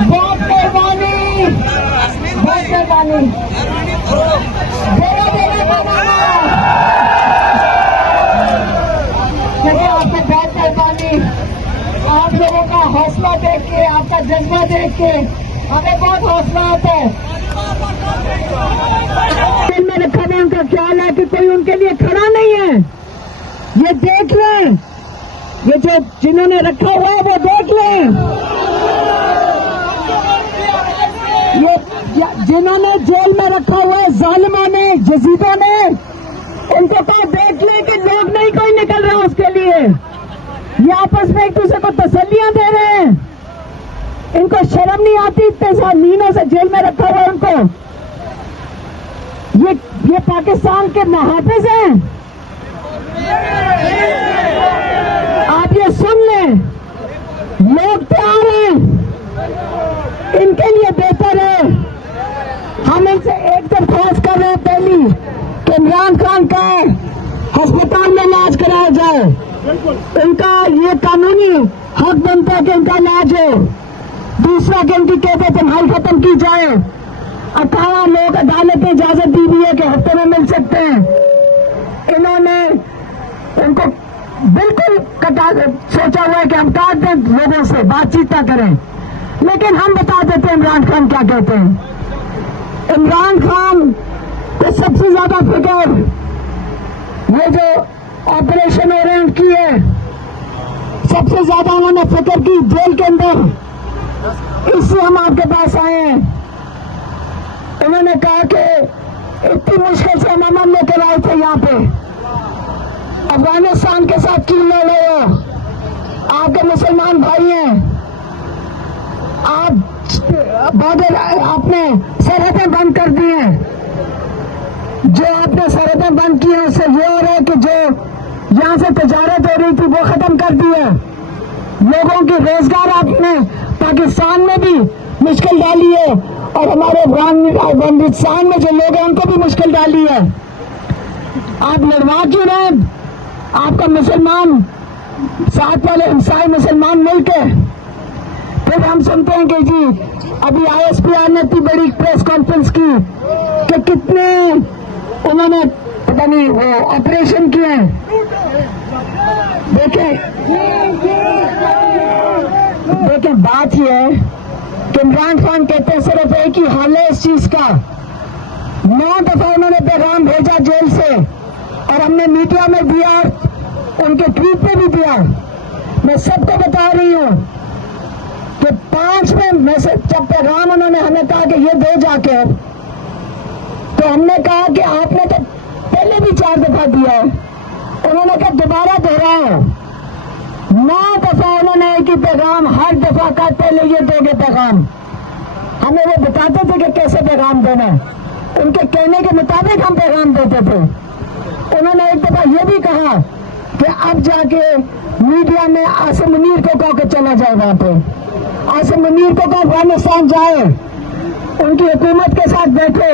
बहुत मेहरबानी, बहुत मेहरबानी। चलिए, आपको बहुत मेहरबानी। आप लोगों का हौसला देख के, आपका जज्बा देख के हमें बहुत हौसला आता है। दिल में रखा हुआ उनका ख्याल है कि कोई उनके लिए खड़ा नहीं है। ये देख लें, ये जो जिन्होंने रखा हुआ है वो देख लें। ये जिन्होंने जेल में रखा हुआ है, जालिमों ने, जजीदों ने, उनको तो देख लें कि लोग नहीं कोई निकल रहा उसके लिए। ये आपस में एक दूसरे को तसल्लियां दे रहे हैं। इनको शर्म नहीं आती, इतने सालीनों से जेल में रखा हुआ है उनको। ये पाकिस्तान के मुहाफिज हैं। आप ये सुन लें, लोग तैयार हैं, इनके लिए बेहतर है। हम इनसे एक दरख्वास्त कर रहे हैं पहली कि इमरान खान का अस्पताल में इलाज कराया जाए। इनका ये कानूनी हक बनता है कि इनका इलाज हो। दूसरा कि इनकी कैद तन्हाई खत्म की जाए। 18 लोग अदालत ने इजाजत दी हुई है कि हफ्ते में मिल सकते हैं। इन्होंने उनको बिल्कुल सोचा हुआ है कि हम काट दें, लोगों से बातचीत ना करें। लेकिन हम बता देते हैं इमरान खान क्या कहते हैं। इमरान खान को सबसे ज्यादा फिक्र ये जो ऑपरेशन हो रहे हैं उनकी है। सबसे ज्यादा उन्होंने फिक्र की जेल के अंदर। इससे हम आपके पास आए हैं। उन्होंने कहा कि इतनी मुश्किल से हम अमन लेकर आए थे यहाँ पे। अफगानिस्तान के साथ क्यों लड़ रहे हो? आपके मुसलमान भाई हैं। आप बॉर्डर, आपने सरहदें बंद कर दी हैं। जो आपने सरहदें बंद की हैं उससे ये हो रहा है कि जो यहाँ से तजारत हो रही थी वो खत्म कर दी है। लोगों की रोजगार आपने पाकिस्तान में भी मुश्किल डाली है और हमारे अफगानिस्तान में जो लोग हैं उनको भी मुश्किल डाली है। आप लड़वा क्यों रहे? आपका मुसलमान साथ वाले हिंसाई मुसलमान मुल्क है। फिर हम सुनते हैं कि जी अभी ISPR ने इतनी बड़ी प्रेस कॉन्फ्रेंस की कि कितने उन्होंने पता नहीं वो ऑपरेशन किए हैं। देखें बात यह है कि इमरान खान कहते हैं सिर्फ एक ही हाल है इस चीज का। 9 दफा उन्होंने पैगाम भेजा जेल से और हमने मीडिया में दिया, उनके ट्वीट पे भी दिया। मैं सबको बता रही हूँ कि 5 में से जब पैगाम उन्होंने हमें कहा कि ये दो जाके, तो हमने कहा कि आपने तो पहले भी 4 दफा दिया है। उन्होंने कहा दोबारा दोहराओ। 9 दफा उन्होंने एक ही पैगाम, हर दफा का पहले ये दोगे पैगाम। हमें वो बताते थे कि कैसे पैगाम देना है, उनके कहने के मुताबिक हम पैगाम देते थे। उन्होंने एक दफा ये भी कहा कि अब जाके मीडिया में आसिम मुनीर को कह के चला जाए। वहां पे आसिम मुनीर को कहा अफगानिस्तान जाए, उनकी हुकूमत के साथ बैठे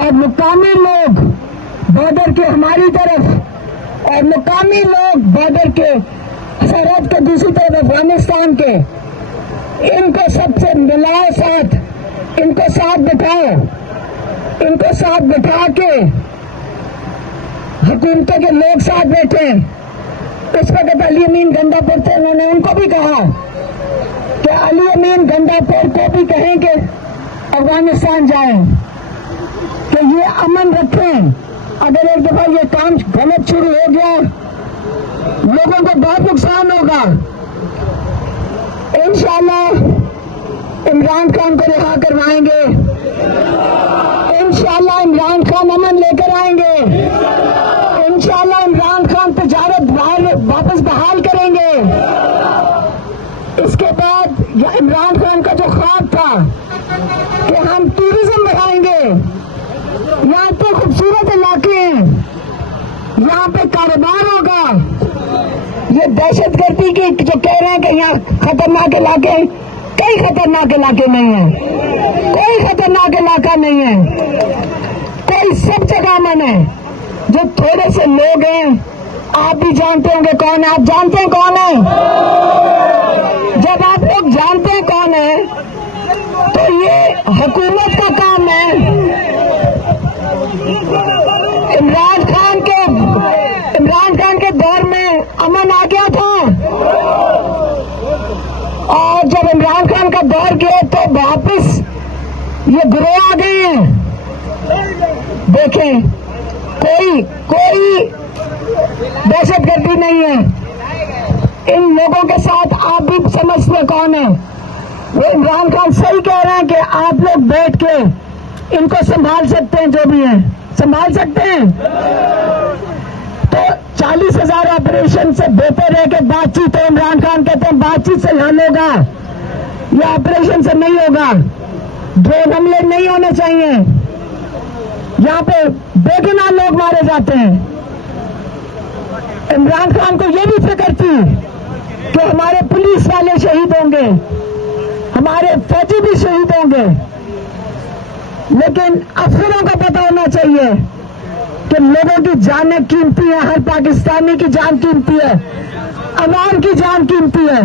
और मुकामी लोग बॉर्डर के हमारी तरफ और मुकामी लोग बॉर्डर के सरहद के दूसरी तरफ अफगानिस्तान के, इनको सबसे मिलाओ साथ, इनको साथ बिठाओ, इनको साथ बिठा के हुकूमतों के लोग साथ बैठे। इस वक्त अली अमीन गंडापुर थे, उन्होंने उनको भी कहा कि अली अमीन गंडापुर को भी कहें कि अफगानिस्तान जाएं, कि ये अमन रखें। अगर एक दफा ये काम गलत शुरू हो गया, लोगों को बहुत नुकसान होगा। इंशाल्लाह इमरान खान को रिहा करवाएंगे। इंशाल्लाह इमरान खान अमन लेकर आएंगे। इंशाल्लाह इमरान खान तजारत वापस बहाल करेंगे। इसके बाद इमरान खान का जो ख्वाब था कि हम टूरिज्म बढ़ाएंगे, यहाँ पे खूबसूरत इलाके हैं, यहाँ पे कारोबार होगा। ये दहशतगर्दी की जो कह रहे हैं कि यहाँ खतरनाक इलाके, कई खतरनाक इलाके नहीं है, कोई खतरनाक इलाका नहीं है, कोई सब जगह अमन है। जो थोड़े से लोग हैं, आप भी जानते होंगे कौन है। आप जानते हैं कौन है? जब आप लोग जानते हैं कौन है हुकूमत का काम है। इमरान खान के दौर में अमन आ गया था और जब इमरान खान का दौर गया तो वापस ये गिरोह आ गए हैं। देखें, कोई दहशतगर्दी नहीं है। इन लोगों के साथ आप भी समझते कौन है। वो इमरान खान सही कह रहे हैं कि आप लोग बैठ के इनको संभाल सकते हैं, जो भी है संभाल सकते हैं। तो 40,000 ऑपरेशन से बेहतर है कि बातचीत है। इमरान खान कहते हैं बातचीत से हल होगा, यह ऑपरेशन से नहीं होगा। ड्रोन हमले नहीं होने चाहिए। यहाँ पे बेगुनाह लोग मारे जाते हैं। इमरान खान को यह भी फिक्र थी कि हमारे पुलिस वाले शहीद होंगे, हमारे फौजी भी शहीद होंगे, लेकिन अफसरों को पता होना चाहिए कि लोगों की जानें कीमती है, हर पाकिस्तानी की जान कीमती है, अवाम की जान कीमती है।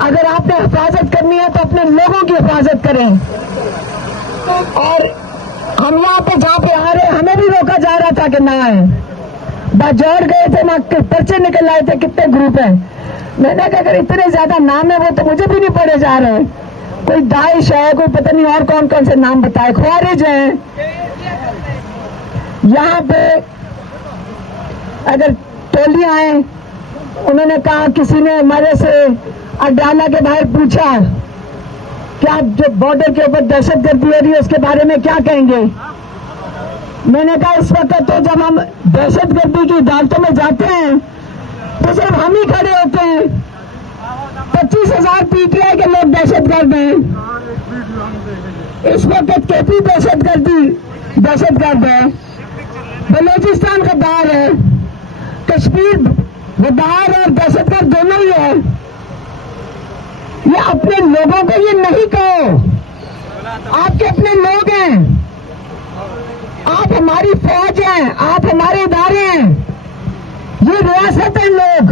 अगर आपने हिफाजत करनी है तो अपने लोगों की हिफाजत करें। और हम यहाँ पे जहाँ पे आ रहे हैं, हमें भी रोका जा रहा था कि ना आए। बाजार गए थे ना, पर्चे निकल आए थे, कितने ग्रुप हैं। मैंने कहा अगर इतने ज्यादा नाम है वो तो मुझे भी नहीं पढ़े जा रहे। कोई दाइश है, कोई पता नहीं और कौन कौन से नाम बताए, ख्वारिज हैं। यहाँ पे अगर टोलियां आए, उन्होंने कहा, किसी ने हमारे से अड्डाला के बाहर पूछा कि आप जो बॉर्डर के ऊपर दहशतगर्दी हो रही है उसके बारे में क्या कहेंगे। मैंने कहा इस वक्त तो जब हम दहशतगर्दी की अदालतों में जाते हैं तो सिर्फ हम ही खड़े होते हैं। 25,000 पीटीआई के लोग दहशतगर्द हैं। इस वक्त केपी दहशतगर्द है, बलूचिस्तान गद्दार है, कश्मीर गद्दार और दहशतगर्द दोनों ही है। ये अपने लोगों को ये नहीं कहो, आपके अपने लोग हैं, आप हमारी फौज हैं, आप हमारे इदारे हैं, ये रियासत है। लोग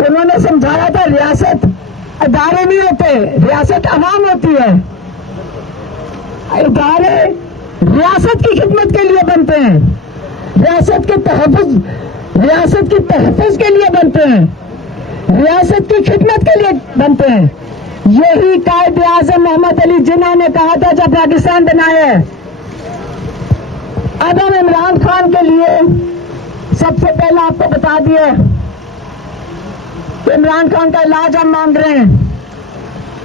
उन्होंने समझाया था रियासत इदारे नहीं होते, रियासत अवाम होती है। इदारे रियासत की खिदमत के लिए बनते हैं, रियासत के तहफ़्फ़ुज़ के लिए बनते हैं, रियासत की खिदमत के लिए बनते हैं। यही कायदे आज़म मोहम्मद अली जिन्ना ने कहा था जब पाकिस्तान बनाया। अब हम इमरान खान के लिए सबसे पहले आपको बता दिया कि इमरान खान का इलाज हम मांग रहे हैं।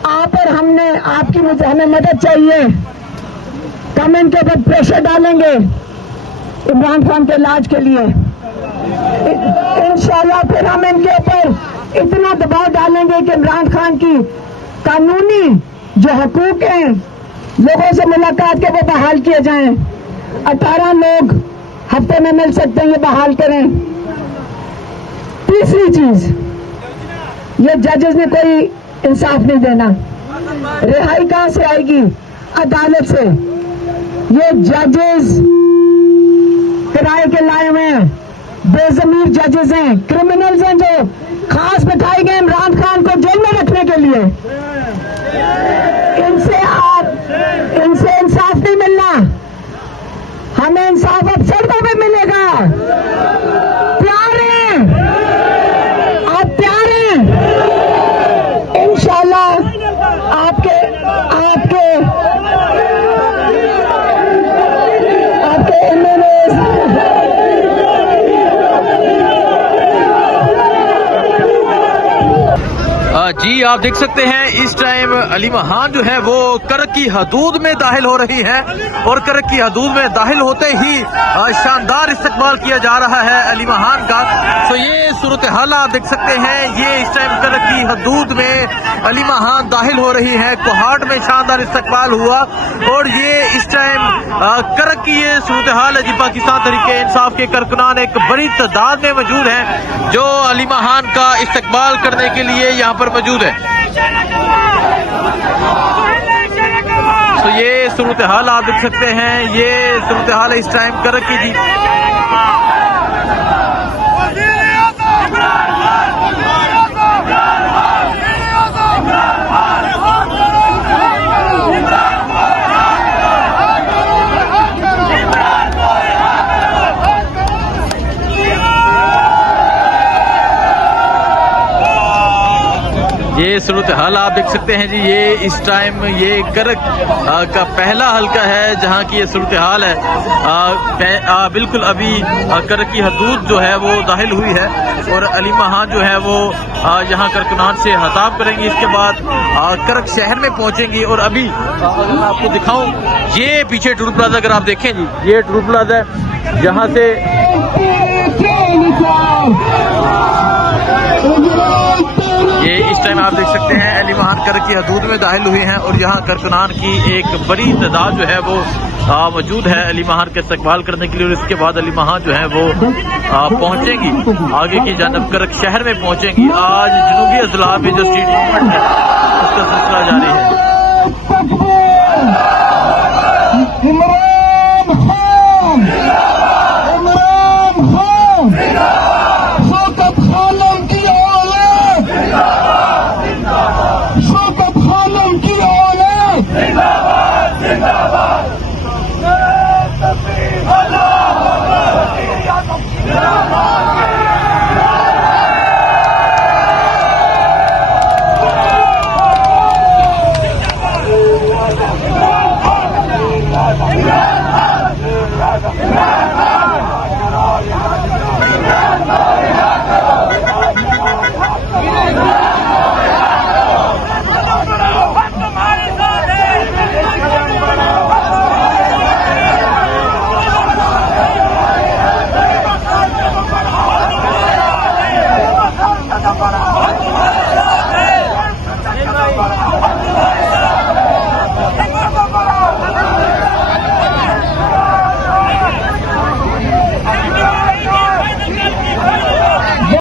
आप और हमने आपकी हमें मदद चाहिए। हम इनके ऊपर प्रेशर डालेंगे इमरान खान के इलाज के लिए। इंशाल्लाह फिर हम इनके ऊपर इतना दबाव डालेंगे कि इमरान खान की कानूनी जो हकूक हैं, लोगों से मुलाकात के वो बहाल किए जाएं। 18 लोग हफ्ते में मिल सकते हैं, ये बहाल करें। तीसरी चीज, ये जजेस ने कोई इंसाफ नहीं देना। रिहाई कहां से आएगी? अदालत से। ये जजेस किराए के लाए हुए हैं, बेजमीर जजेस हैं, क्रिमिनल्स हैं जो खास बिठाए गए इमरान खान को जेल में रखने के लिए। इनसे इंसाफ नहीं मिलना। हमें इंसाफ अब सड़कों पे मिलेगा। प्यार है, आप प्यार हैं। इंशाल्लाह आपके जी आप देख सकते हैं इस टाइम अली महान जो है वो करक की हदूद में दाखिल हो रही है और करक की हदूद में दाखिल होते ही शानदार इस्तकबाल किया जा रहा है अली महान का। तो ये सूरत हाल आप देख सकते हैं, ये इस टाइम करक की हदूद में अली महान दाखिल हो रही है। कोहाट में शानदार इस्तकबाल हुआ और ये इस टाइम करक की ये सूरत हाल है जी। पाकिस्तान तहरीक इंसाफ के कारकुनान एक बड़ी तादाद में मौजूद हैं जो अली महान का इस्तकबाल करने के लिए यहाँ पर मौजूद है। तो ये सूरत हाल आप देख सकते हैं, ये सूरत हाल है इस टाइम करक की जी। ये सूरत हाल आप देख सकते हैं जी। ये इस टाइम ये करक का पहला हल्का है जहां की ये सूरत हाल है। बिल्कुल अभी करक की हदूद जो है वो दाखिल हुई है और अली महान जो है वो यहाँ करकनान से हताब करेंगी। इसके बाद करक शहर में पहुंचेंगी और अभी अगर मैं आपको दिखाऊं, ये पीछे टूल प्लाजा अगर आप देखें जी, ये टूल प्लाजा है जहाँ से ये इस टाइम आप देख सकते हैं अली महान करक की हदूद में दाखिल हुए हैं और यहाँ करकनान की एक बड़ी तादाद जो है वो मौजूद है अली महान के इस्तकबाल करने के लिए। और इसके बाद अली महान जो है वो पहुंचेंगी आगे की जानब, करक शहर में पहुंचेंगी। आज जनूबी अजला में जो स्ट्रीट मूवमेंट है उसका सिलसिला जारी है।